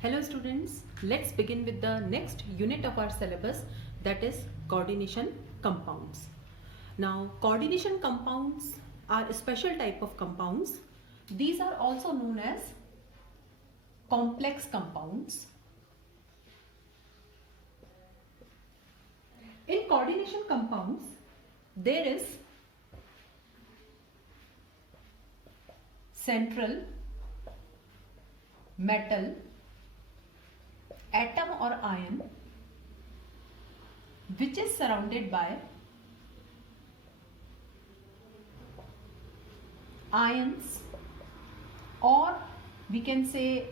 Hello students, let's begin with the next unit of our syllabus, that is coordination compounds. Now coordination compounds are a special type of compounds. These are also known as complex compounds. In coordination compounds, there is central metal atom or ion which is surrounded by ions, or we can say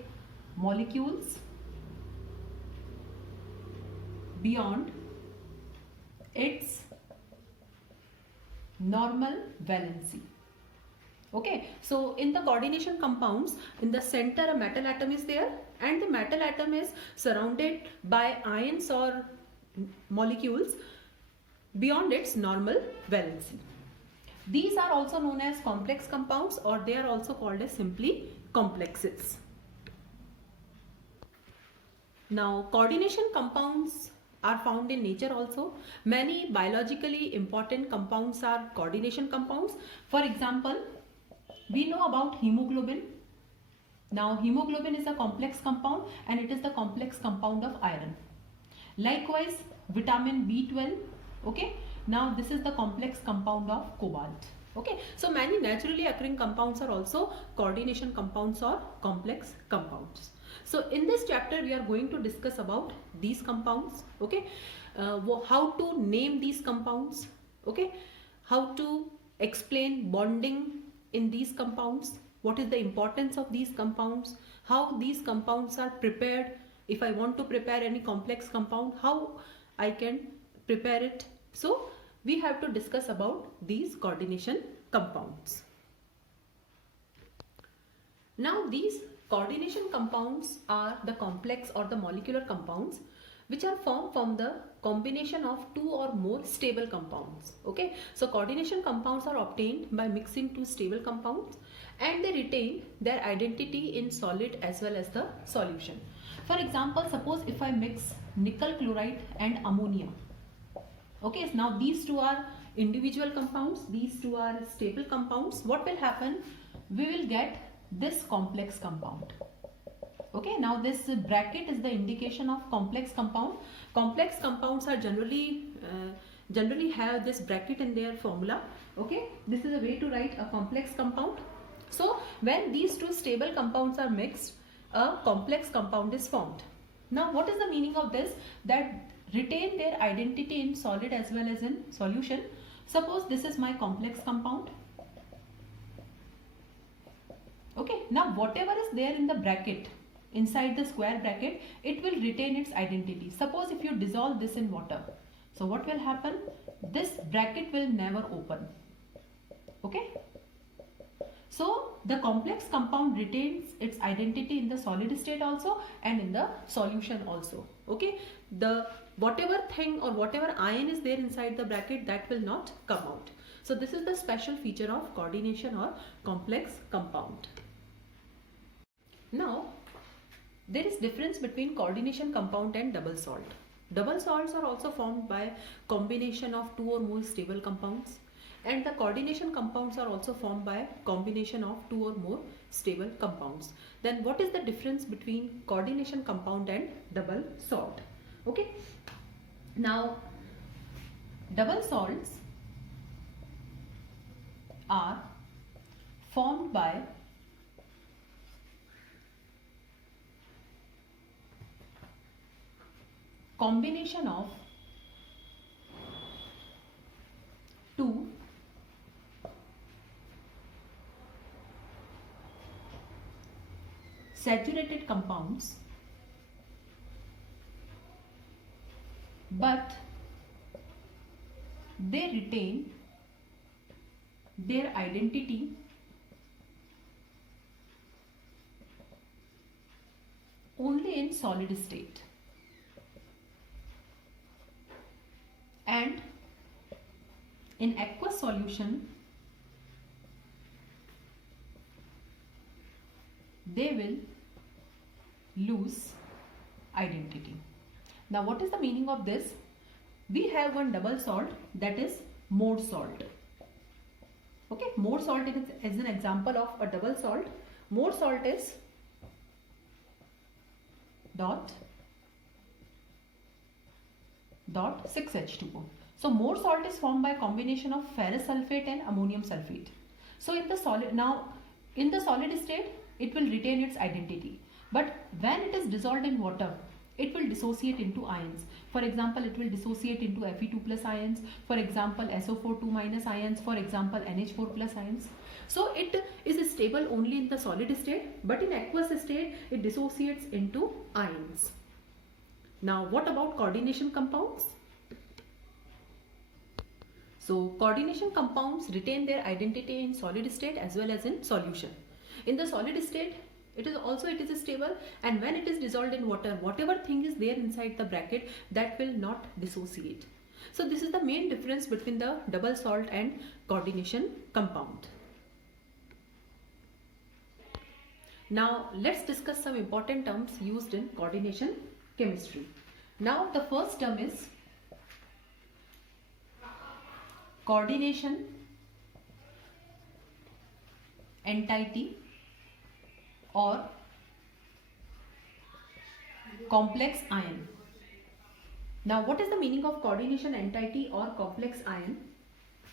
molecules beyond its normal valency. Okay, so in the coordination compounds, in the center a metal atom is there, and the metal atom is surrounded by ions or molecules beyond its normal valency. These are also known as complex compounds, or they are also called as simply complexes. Now coordination compounds are found in nature also. Many biologically important compounds are coordination compounds. For example, we know about hemoglobin. Now hemoglobin is a complex compound and it is the complex compound of iron. Likewise vitamin B12, okay, now this is the complex compound of cobalt. Okay, so many naturally occurring compounds are also coordination compounds or complex compounds. So in this chapter we are going to discuss about these compounds, okay, how to name these compounds, okay, how to explain bonding in these compounds, what is the importance of these compounds, how these compounds are prepared. If I want to prepare any complex compound, how I can prepare it. So we have to discuss about these coordination compounds. Now these coordination compounds are the complex or the molecular compounds which are formed from the combination of two or more stable compounds. Okay, so coordination compounds are obtained by mixing two stable compounds, and they retain their identity in solid as well as the solution. For example, suppose if I mix nickel chloride and ammonia. Okay, so now these two are individual compounds, these two are stable compounds. What will happen? We will get this complex compound. Okay, now this bracket is the indication of complex compound. Complex compounds are generally have this bracket in their formula. Okay, this is a way to write a complex compound. So when these two stable compounds are mixed, a complex compound is formed. Now what is the meaning of this? That retain their identity in solid as well as in solution. Suppose this is my complex compound. Okay, now whatever is there in the bracket, inside the square bracket, it will retain its identity. Suppose if you dissolve this in water, so what will happen? This bracket will never open. Okay, so the complex compound retains its identity in the solid state also and in the solution also. Okay, the whatever thing or whatever ion is there inside the bracket, that will not come out. So this is the special feature of coordination or complex compound. Now there is difference between coordination compound and double salt. Double salts are also formed by combination of two or more stable compounds, and the coordination compounds are also formed by combination of two or more stable compounds. Then what is the difference between coordination compound and double salt? Okay, now double salts are formed by combination of two saturated compounds, but they retain their identity only in solid state, and in aqueous solution they will lose identity. Now what is the meaning of this? We have one double salt, that is more salt. Okay, more salt is an example of a double salt. More salt is dot 6H2O. So more salt is formed by combination of ferrous sulfate and ammonium sulfate. So in the solid state it will retain its identity, but when it is dissolved in water it will dissociate into ions. For example, it will dissociate into Fe2 plus ions, for example SO4 2 minus ions, for example NH4 plus ions. So it is stable only in the solid state, but in aqueous state it dissociates into ions. Now what about coordination compounds? So coordination compounds retain their identity in solid state as well as in solution. In the solid state it is stable, and when it is dissolved in water, whatever thing is there inside the bracket, that will not dissociate. So this is the main difference between the double salt and coordination compound. Now let's discuss some important terms used in coordination chemistry. Now the first term is coordination entity or complex ion. Now what is the meaning of coordination entity or complex ion?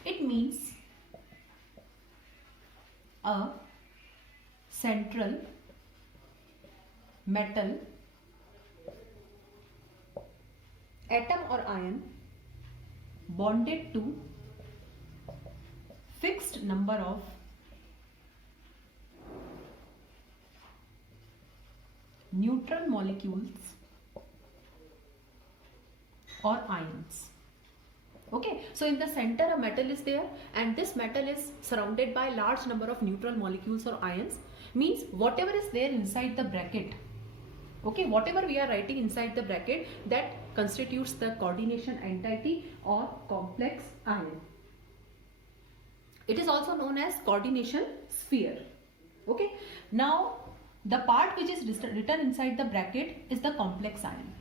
It means a central metal atom or ion bonded to fixed number of neutral molecules or ions. Okay, so in the center a metal is there, and this metal is surrounded by large number of neutral molecules or ions. Means whatever is there inside the bracket, okay, whatever we are writing inside the bracket, that constitutes the coordination entity or complex ion. It is also known as coordination sphere. Okay, now the part which is written inside the bracket is the complex ion.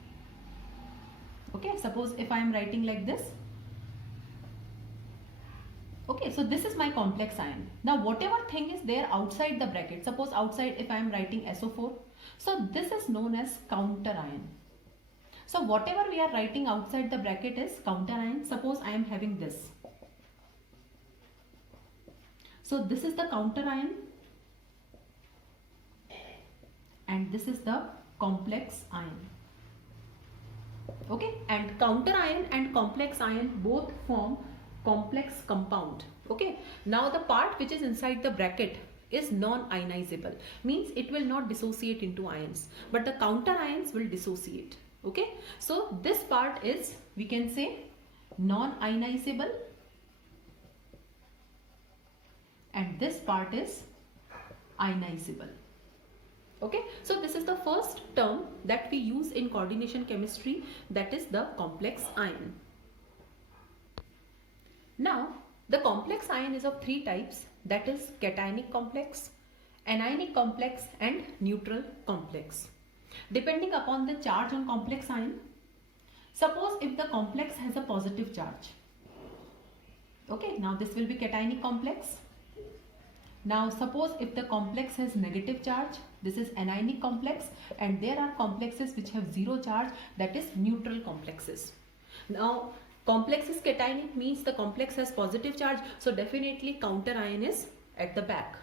Okay, suppose if I am writing like this. Okay, so this is my complex ion. Now whatever thing is there outside the bracket, suppose outside if I am writing SO4, so this is known as counter ion. So whatever we are writing outside the bracket is counter ion. Suppose I am having this. So this is the counter ion and this is the complex ion. Okay, and counter ion and complex ion both form complex compound. Okay, now the part which is inside the bracket is non-ionizable, means it will not dissociate into ions, but the counter ions will dissociate. Okay, so this part is, we can say, non-ionizable and this part is ionizable. Okay, so this is the first term that we use in coordination chemistry, that is the complex ion. Now the complex ion is of three types, that is cationic complex, anionic complex and neutral complex. Depending upon the charge on complex ion, suppose if the complex has a positive charge, okay, now this will be cationic complex. Now suppose if the complex has negative charge, this is anionic complex, and there are complexes which have zero charge, that is neutral complexes. Now complex is cationic, means the complex has positive charge, so definitely counter ion is at the back.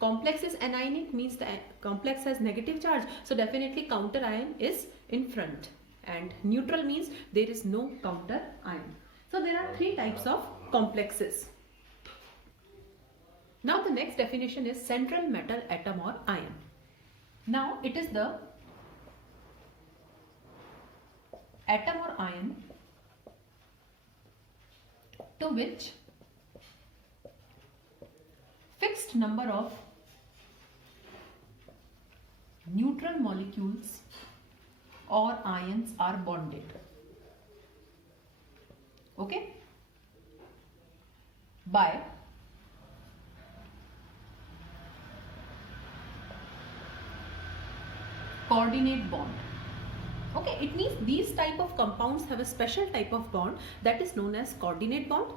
Complex is anionic, means the complex has negative charge, so definitely counter ion is in front, and neutral means there is no counter ion. So there are three types of complexes. Now the next definition is central metal atom or ion. Now it is the atom or ion to which fixed number of neutral molecules or ions are bonded. Okay, by coordinate bond. Okay, it means these type of compounds have a special type of bond that is known as coordinate bond.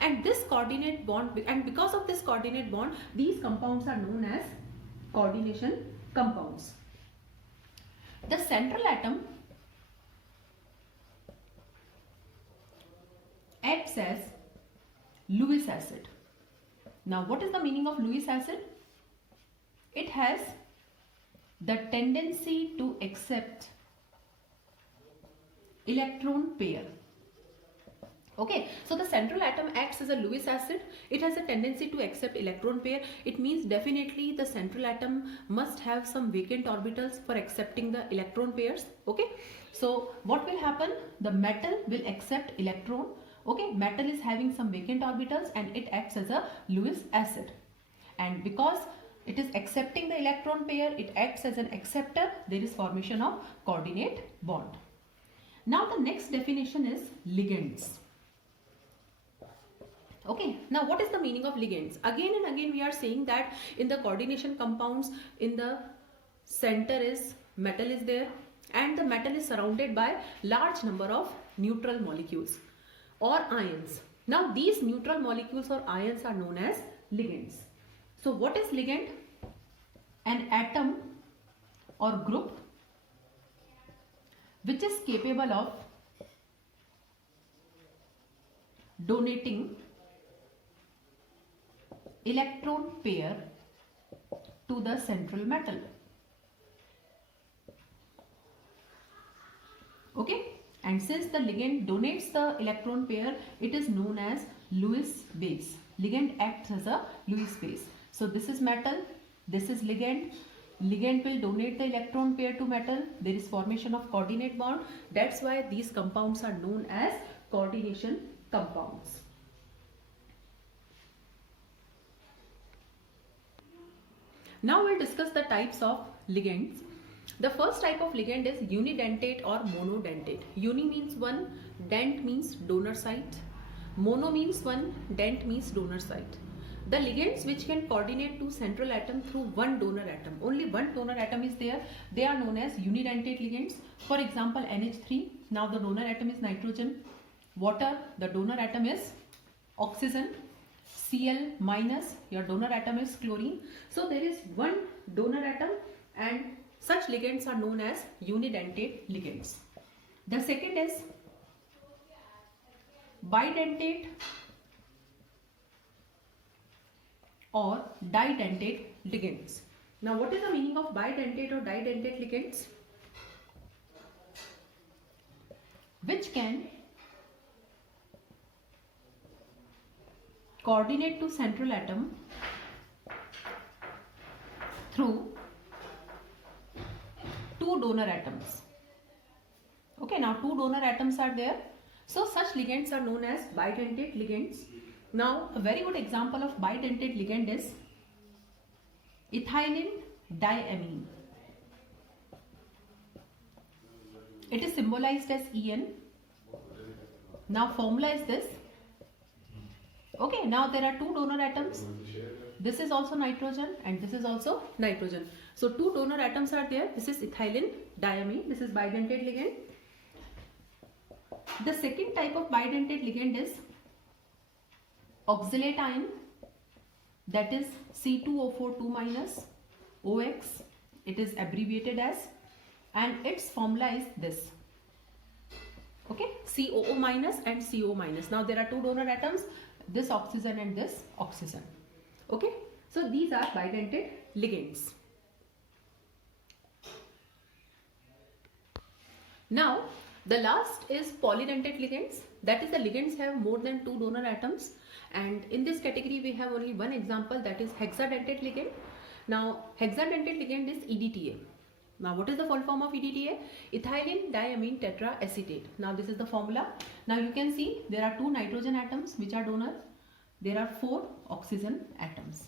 And this coordinate bond, and because of this coordinate bond, these compounds are known as coordination compounds. The central atom acts as Lewis acid. Now, what is the meaning of Lewis acid? It has the tendency to accept electron pair. Okay, so the central atom acts as a Lewis acid. It has a tendency to accept electron pair. It means definitely the central atom must have some vacant orbitals for accepting the electron pairs. Okay, so what will happen? The metal will accept electron. Okay, metal is having some vacant orbitals and it acts as a Lewis acid. And because it is accepting the electron pair, it acts as an acceptor. There is formation of coordinate bond. Now the next definition is ligands. Okay, now what is the meaning of ligands? Again and again we are saying that in the coordination compounds, in the center is metal is there, and the metal is surrounded by large number of neutral molecules or ions. Now these neutral molecules or ions are known as ligands. So what is ligand? An atom or group which is capable of donating electron pair to the central metal. Okay, and since the ligand donates the electron pair, it is known as Lewis base. Ligand acts as a Lewis base. So this is metal, this is ligand. Ligand will donate the electron pair to metal. There is formation of coordinate bond. That's why these compounds are known as coordination compounds. Now we'll discuss the types of ligands. The first type of ligand is unidentate or monodentate. Uni means one, dent means donor site. Mono means one, dent means donor site. The ligands which can coordinate to central atom through one donor atom, only one donor atom is there, they are known as unidentate ligands. For example, NH3, now the donor atom is nitrogen. Water, the donor atom is oxygen. Cl minus, your donor atom is chlorine. So there is one donor atom and such ligands are known as unidentate ligands. The second is bidentate or didentate ligands. Now what is the meaning of bidentate or didentate ligands? Which can coordinate to central atom through two donor atoms. Okay, now two donor atoms are there. So such ligands are known as bidentate ligands. Now a very good example of bidentate ligand is ethylene diamine. It is symbolized as En. Now formula is this. Okay, now there are two donor atoms. This is also nitrogen and this is also nitrogen. So two donor atoms are there. This is ethylene diamine. This is bidentate ligand. The second type of bidentate ligand is oxalate ion, that is C2O4 2- OX. It is abbreviated as, and its formula is this. Okay, COO minus and CO minus. Now there are two donor atoms, this oxygen and this oxygen. Okay, so these are bidentate ligands. Now the last is polydentate ligands. That is, the ligands have more than two donor atoms, and in this category we have only one example, that is hexadentate ligand. Now hexadentate ligand is EDTA. Now what is the full form of EDTA? Ethylene diamine tetraacetate. Now this is the formula. Now you can see there are two nitrogen atoms which are donor. There are four oxygen atoms.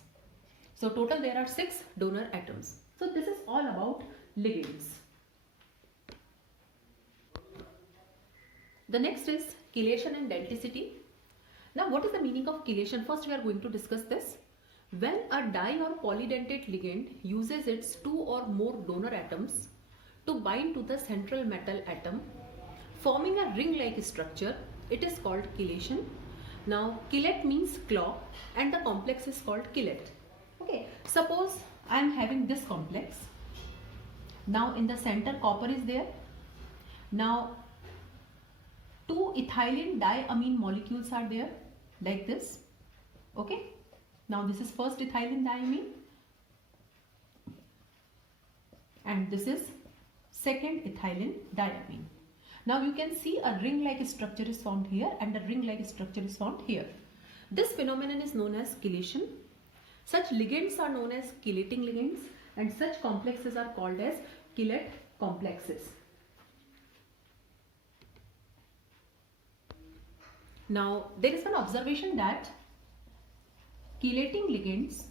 So total there are 6 donor atoms. So this is all about ligands. The next is chelation and denticity. Now what is the meaning of chelation? First we are going to discuss this. When a di or polydentate ligand uses its two or more donor atoms to bind to the central metal atom, forming a ring-like structure. It is called chelation. Now chelet means claw and the complex is called chelet. Okay, suppose I am having this complex. Now in the center copper is there. Now two ethylene diamine molecules are there like this. Okay, now this is first ethylene diamine and this is second ethylene diamine. Now you can see a ring-like structure is formed here and a ring-like structure is formed here. This phenomenon is known as chelation. Such ligands are known as chelating ligands and such complexes are called as chelet complexes. Now there is an observation that chelating ligands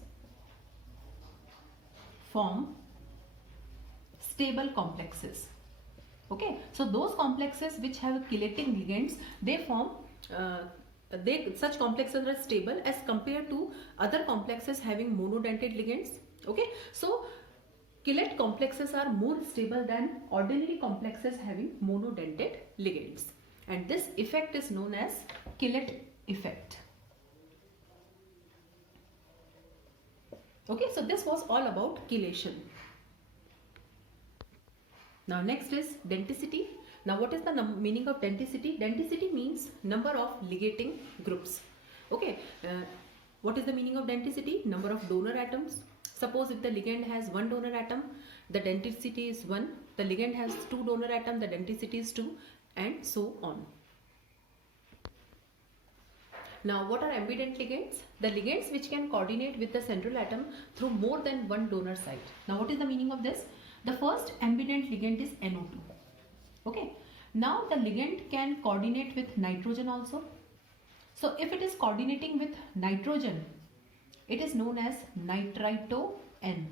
form stable complexes. Okay, so those complexes which have chelating ligands, they form such complexes are stable as compared to other complexes having monodentate ligands. Okay, so chelet complexes are more stable than ordinary complexes having monodentate ligands, and this effect is known as chelet effect. Okay, so this was all about chelation. Now next is denticity. Now what is the meaning of denticity? Denticity means number of ligating groups. Okay, what is the meaning of denticity? Number of donor atoms. Suppose if the ligand has one donor atom, the denticity is 1. The ligand has 2 donor atoms, the denticity is 2, and so on. Now what are ambident ligands? The ligands which can coordinate with the central atom through more than one donor site. Now what is the meaning of this? The first ambident ligand is NO2. Okay. Now the ligand can coordinate with nitrogen also. So if it is coordinating with nitrogen, it is known as nitrito-N.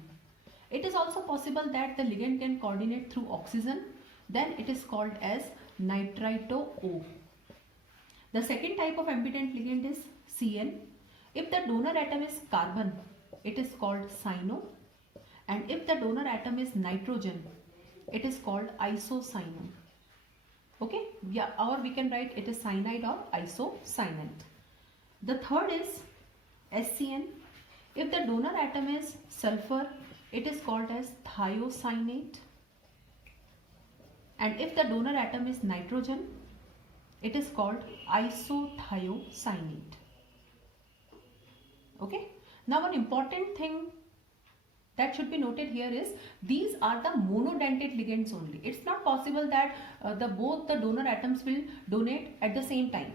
It is also possible that the ligand can coordinate through oxygen. Then it is called as nitrito-O. The second type of ambident ligand is CN. If the donor atom is carbon, it is called cyano. And if the donor atom is nitrogen, it is called isocyano. Okay, yeah, or we can write it is cyanide or isocyanate. The third is SCN. If the donor atom is sulfur, it is called as thiocyanate. And if the donor atom is nitrogen, it is called isothiocyanate. Okay, now one important thing that should be noted here is these are the monodentate ligands only. It's not possible that both the donor atoms will donate at the same time.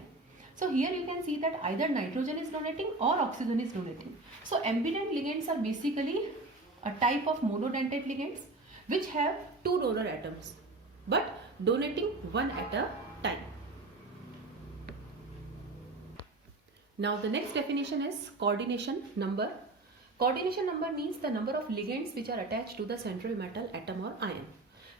So here you can see that either nitrogen is donating or oxygen is donating. So ambident ligands are basically a type of monodentate ligands which have 2 donor atoms but donating one at a time. Now the next definition is coordination number. Coordination number means the number of ligands which are attached to the central metal atom or ion.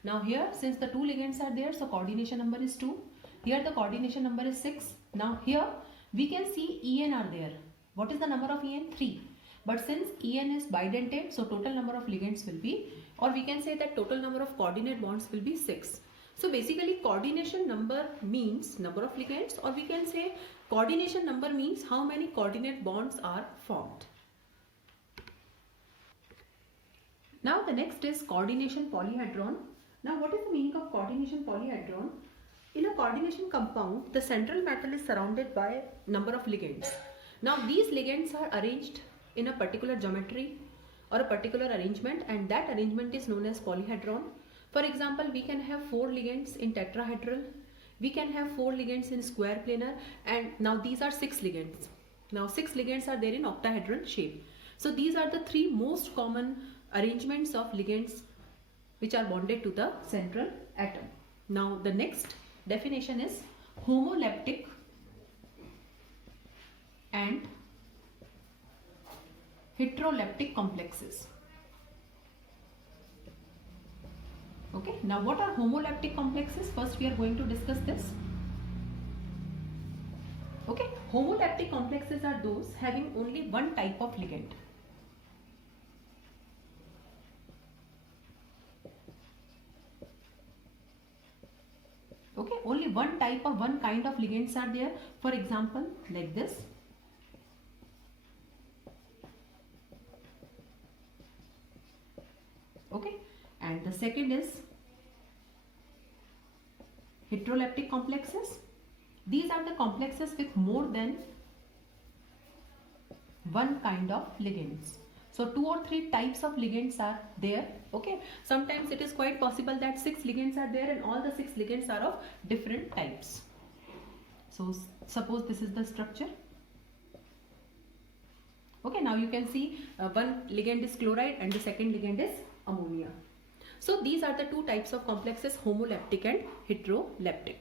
Now here, since the 2 ligands are there, so coordination number is 2. Here the coordination number is 6. Now here we can see En are there. What is the number of En? 3. But since En is bidentate, so total number of ligands will be, or we can say that total number of coordinate bonds will be 6. So basically coordination number means number of ligands, or we can say coordination number means how many coordinate bonds are formed. Now the next is coordination polyhedron. Now what is the meaning of coordination polyhedron? In a coordination compound, the central metal is surrounded by number of ligands. Now these ligands are arranged in a particular geometry or a particular arrangement, and that arrangement is known as polyhedron. For example, we can have 4 ligands in tetrahedral, we can have 4 ligands in square planar, and now these are 6 ligands. Now 6 ligands are there in octahedral shape. So these are the 3 most common arrangements of ligands which are bonded to the central atom. Now the next definition is homoleptic and heteroleptic complexes. Okay, now what are homoleptic complexes? First we are going to discuss this. Okay, homoleptic complexes are those having only one type of ligand. Okay, only one type of one kind of ligands are there. For example, like this. Okay, and the second is heteroleptic complexes. These are the complexes with more than one kind of ligands. So 2 or 3 types of ligands are there. Okay, sometimes it is quite possible that 6 ligands are there and all the 6 ligands are of different types. So suppose this is the structure. Okay, now you can see one ligand is chloride and the second ligand is ammonia. So these are the 2 types of complexes, homoleptic and heteroleptic.